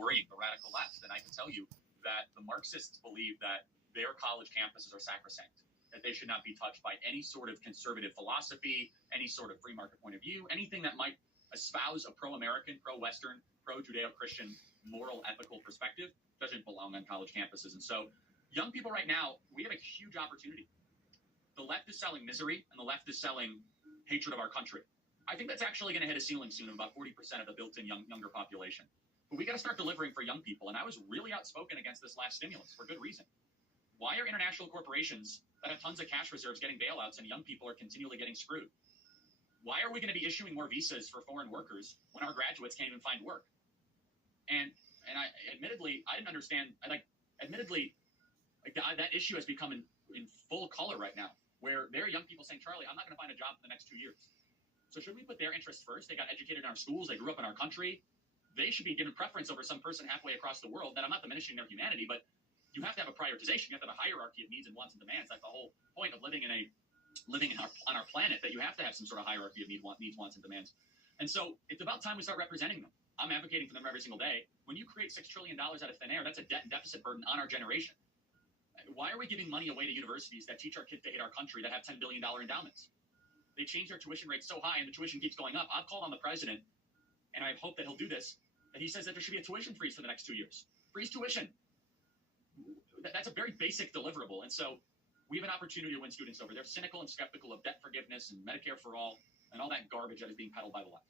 worrying the radical left. And I can tell you that the Marxists believe that their college campuses are sacrosanct, that they should not be touched by any sort of conservative philosophy, any sort of free market point of view, anything that might espouse a pro-American, pro-Western, pro-Judeo-Christian, moral, ethical perspective doesn't belong on college campuses. And so young people right now, we have a huge opportunity. The left is selling misery, and the left is selling hatred of our country. I think that's actually going to hit a ceiling soon of about 40% of the built-in younger population. But we got to start delivering for young people. And I was really outspoken against this last stimulus for good reason. Why are international corporations that have tons of cash reserves getting bailouts and young people are continually getting screwed? Why are we going to be issuing more visas for foreign workers when our graduates can't even find work? And I admittedly, I didn't understand. Admittedly, that issue has become in full color right now, where there are young people saying, Charlie, I'm not going to find a job in the next 2 years. So should we put their interests first? They got educated in our schools. They grew up in our country. They should be given preference over some person halfway across the world. That I'm not diminishing their humanity, but you have to have a prioritization. You have to have a hierarchy of needs and wants and demands. That's the whole point of living on our planet, that you have to have some sort of hierarchy of needs, wants, and demands. And so it's about time we start representing them. I'm advocating for them every single day. When you create $6 trillion out of thin air, that's a debt and deficit burden on our generation. Why are we giving money away to universities that teach our kids to hate our country, that have $10 billion endowments? They change their tuition rates so high, and the tuition keeps going up. I've called on the president, and I hope that he'll do this, that he says that there should be a tuition freeze for the next 2 years. Freeze tuition. That's a very basic deliverable. And so we have an opportunity to win students over. They're cynical and skeptical of debt forgiveness and Medicare for all and all that garbage that is being peddled by the left.